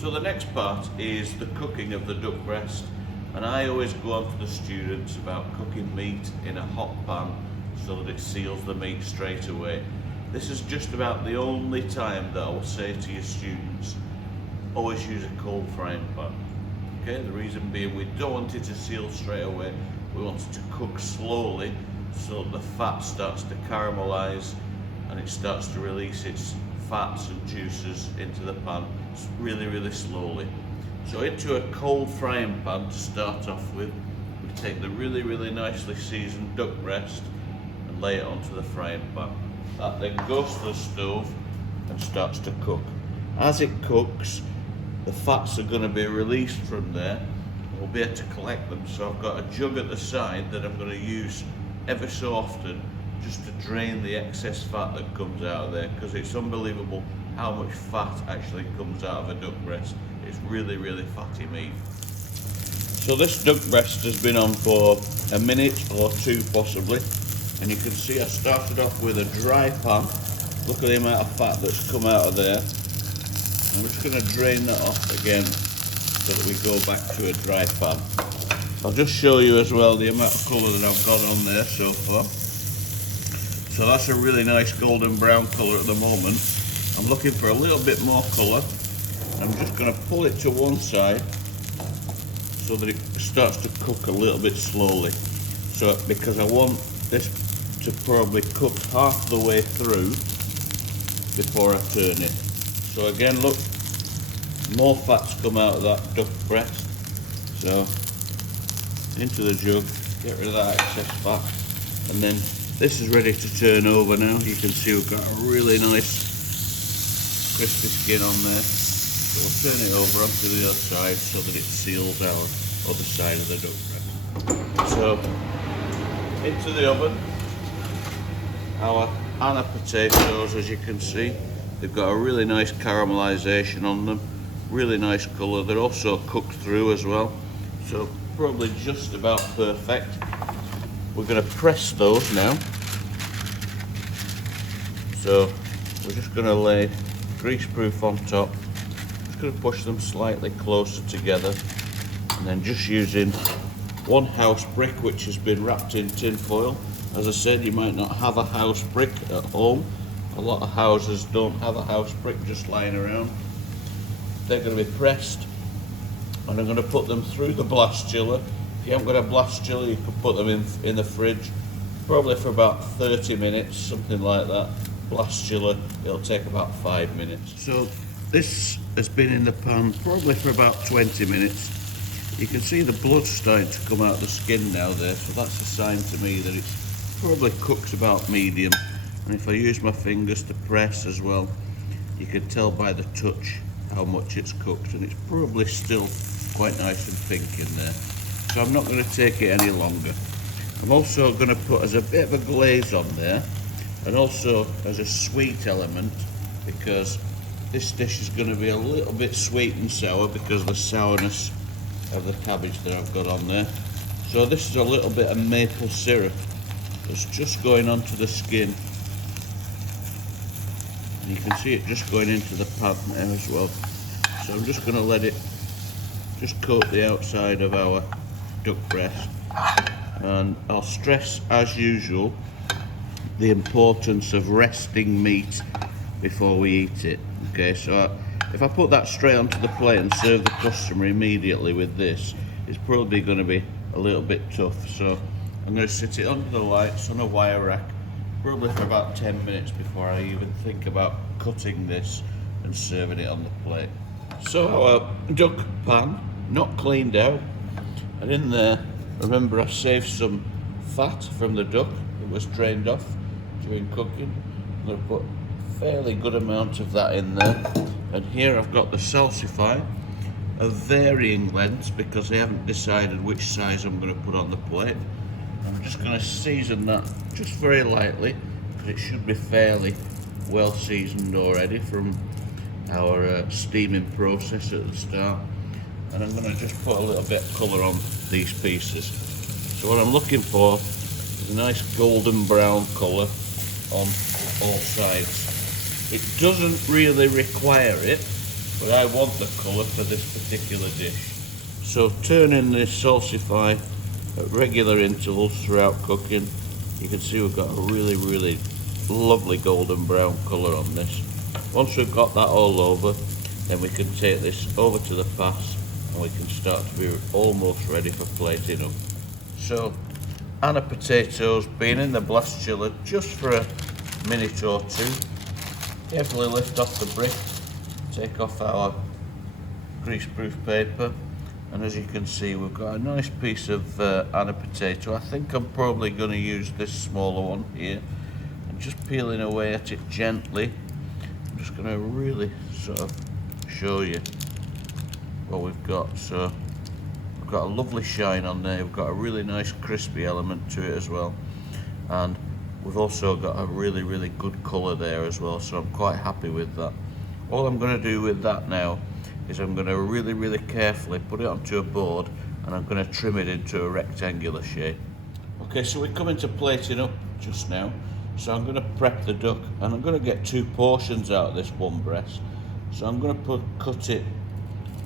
So the next part is the cooking of the duck breast, and I always go on to the students about cooking meat in a hot pan so that it seals the meat straight away. This is just about the only time that I will say to your students, always use a cold frying pan. Okay, the reason being we don't want it to seal straight away, we want it to cook slowly so that the fat starts to caramelise and it starts to release its fats and juices into the pan really slowly. So into a cold frying pan to start off with, we take the really nicely seasoned duck breast and lay it onto the frying pan. That then goes to the stove and starts to cook. As it cooks, the fats are going to be released from there. We'll be able to collect them. So I've got a jug at the side that I'm going to use ever so often just to drain the excess fat that comes out of there, because it's unbelievable how much fat actually comes out of a duck breast. It's really fatty meat. So this duck breast has been on for a minute or two possibly, and you can see I started off with a dry pan. Look at the amount of fat that's come out of there. I'm just going to drain that off again so that we go back to a dry pan. I'll just show you as well the amount of colour that I've got on there so far. So that's a really nice golden brown colour at the moment. I'm looking for a little bit more colour. I'm just going to pull it to one side so that it starts to cook a little bit slowly. So because I want this to probably cook half the way through before I turn it. So again, look, more fat's come out of that duck breast. So into the jug, get rid of that excess fat, and then this is ready to turn over now. You can see we've got a really nice crispy skin on there. So we'll turn it over onto the other side so that it seals our other side of the duck breast. So into the oven, our Anna potatoes, as you can see, they've got a really nice caramelisation on them, really nice colour. They're also cooked through as well, so probably just about perfect. We're going to press those now. So we're just going to lay greaseproof on top. Just going to push them slightly closer together, and then just using one house brick which has been wrapped in tin foil. As I said, you might not have a house brick at home. A lot of houses don't have a house brick just lying around. They're going to be pressed, and I'm going to put them through the blast chiller. If you haven't got a blast chiller, you can put them in the fridge, probably for about 30 minutes, something like that. Blast chiller, it'll take about 5 minutes. So this has been in the pan probably for about 20 minutes. You can see the blood starting to come out of the skin now there, so that's a sign to me that it's probably cooked about medium. And if I use my fingers to press as well, you can tell by the touch how much it's cooked, and it's probably still quite nice and pink in there. So I'm not going to take it any longer. I'm also going to put as a bit of a glaze on there, and also as a sweet element, because this dish is going to be a little bit sweet and sour because of the sourness of the cabbage that I've got on there. So this is a little bit of maple syrup that's just going onto the skin. And you can see it just going into the pan there as well. So I'm just going to let it just coat the outside of our duck breast. And I'll stress, as usual, the importance of resting meat before we eat it. Okay, so if I put that straight onto the plate and serve the customer immediately with this, it's probably going to be a little bit tough. So I'm going to sit it under the lights on a wire rack, probably for about 10 minutes before I even think about cutting this and serving it on the plate. So our duck pan, not cleaned out, and in there, remember I saved some fat from the duck that was drained off during cooking. I'm going to put a fairly good amount of that in there. And here I've got the Salsify of varying lengths because I haven't decided which size I'm going to put on the plate. I'm just going to season that just very lightly because it should be fairly well seasoned already from our steaming process at the start. And I'm going to just put a little bit of colour on these pieces. So what I'm looking for is a nice golden brown colour on all sides. It doesn't really require it, but I want the colour for this particular dish. So turning this Salsify at regular intervals throughout cooking, you can see we've got a really lovely golden brown colour on this. Once we've got that all over, then we can take this over to the pass and we can start to be almost ready for plating up. So Anna potatoes being in the blast chiller just for a minute or two. Carefully lift off the brick, take off our greaseproof paper, and as you can see we've got a nice piece of Anna potato. I think I'm probably going to use this smaller one here, and just peeling away at it gently. I'm just going to really sort of show you what we've got. So we've got a lovely shine on there, we've got a really nice crispy element to it as well, and we've also got a really good colour there as well, so I'm quite happy with that. All I'm going to do with that now is I'm going to really carefully put it onto a board, and I'm going to trim it into a rectangular shape. Okay, so we're coming to plating up just now, so I'm going to prep the duck, and I'm going to get 2 portions out of this one breast. So I'm going to cut it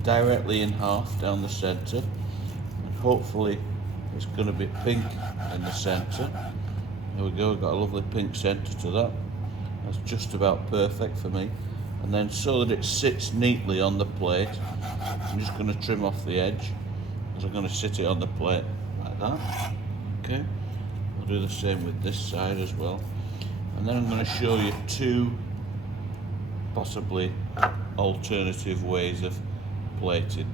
directly in half down the centre, and hopefully it's going to be pink in the centre. There we go, we've got a lovely pink centre to that. That's just about perfect for me. And then so that it sits neatly on the plate, I'm just going to trim off the edge, as I'm going to sit it on the plate like that. Okay, I'll do the same with this side as well. And then I'm going to show you 2 possibly alternative ways of plating.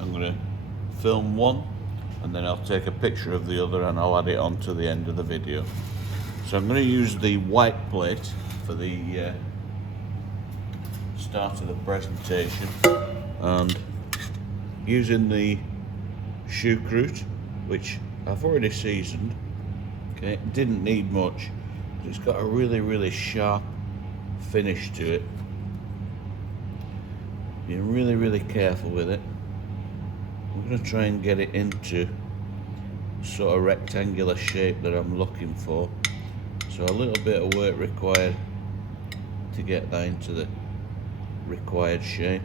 I'm going to film one, and then I'll take a picture of the other and I'll add it on to the end of the video. So I'm going to use the white plate for the start of the presentation, and using the Chouxcroute, which I've already seasoned. Okay, it didn't need much, but it's got a really sharp finish to it. Being really careful with it. I'm going to try and get it into sort of rectangular shape that I'm looking for. So a little bit of work required to get that into the required shape.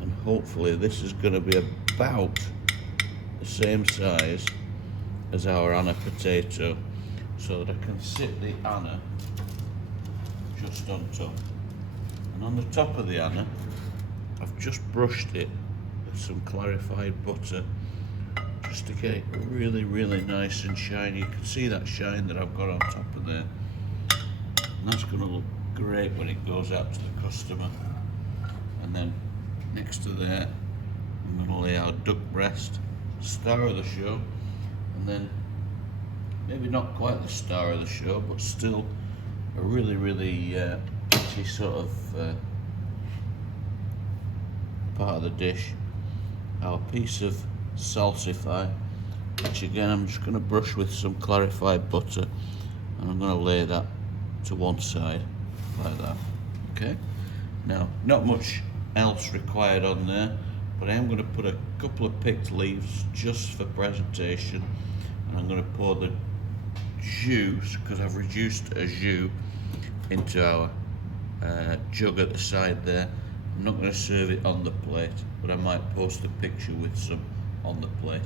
And hopefully this is going to be about the same size as our Anna potato, so that I can sit the Anna just on top. And on the top of the Anna, I've just brushed it with some clarified butter, just to get it really nice and shiny. You can see that shine that I've got on top of there, and that's going to look great when it goes out to the customer. And then next to there, I'm going to lay our duck breast, star of the show, and then maybe not quite the star of the show, but still a really pitchy sort of part of the dish. Our piece of Salsify, which again I'm just going to brush with some clarified butter, and I'm going to lay that to one side like that. Okay, now not much else required on there, but I am going to put a couple of picked leaves just for presentation, and I'm going to pour the jus, because I've reduced a jus into our jug at the side there. I'm not going to serve it on the plate, but I might post a picture with some on the plate.